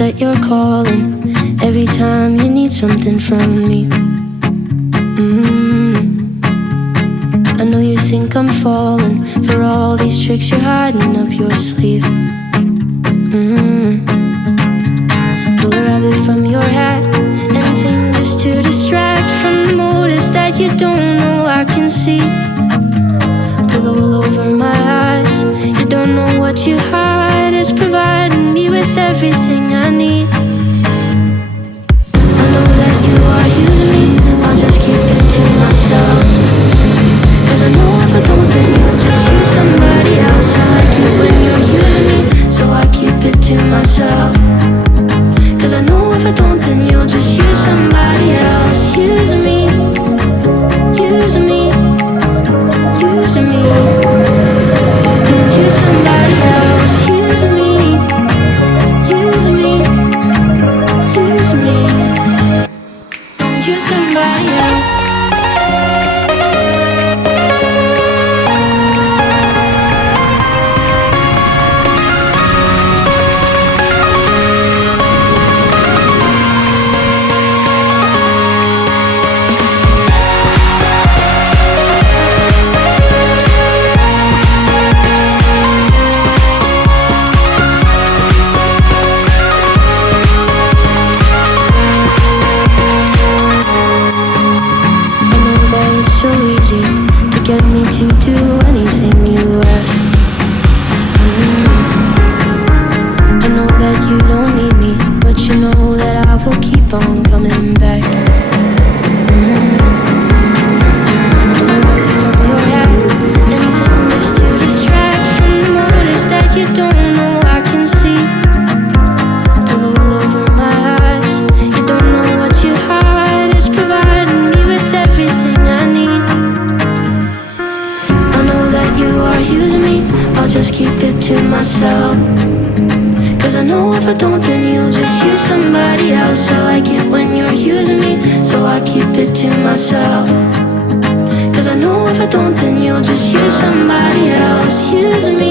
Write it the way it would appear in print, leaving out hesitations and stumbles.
that you're calling every time you need something from me. I know you think I'm falling for all these tricks you're hiding up your sleeve. Pull a rabbit from your hat, anything just to distract from the motives that you don't know I can see. Pull the wool over my eyes, you don't know what you hide is providing me with everything I need. I know that you are using me, I'll just keep it to myself. Cause I know if I don't then you'll just use somebody else. I like it when you're using me, so I keep it to myself. Cause I know if I don't then you'll just use somebody else. Using me, using me, using me. You'll use somebody else. Using me, using me, using me. Use somebody else. Get me to do anything you ask. I know that you don't need me, but you know that I will keep on coming back. From your hat, anything just to distract from the motives that you don't know I can see. Pull the wool over my eyes, you don't know what you hide is providing me with everything I need. You are using me, I'll just keep it to myself. Cause I know if I don't then you'll just use somebody else. I like it when you're using me, so I keep it to myself. Cause I know if I don't then you'll just use somebody else. Using me,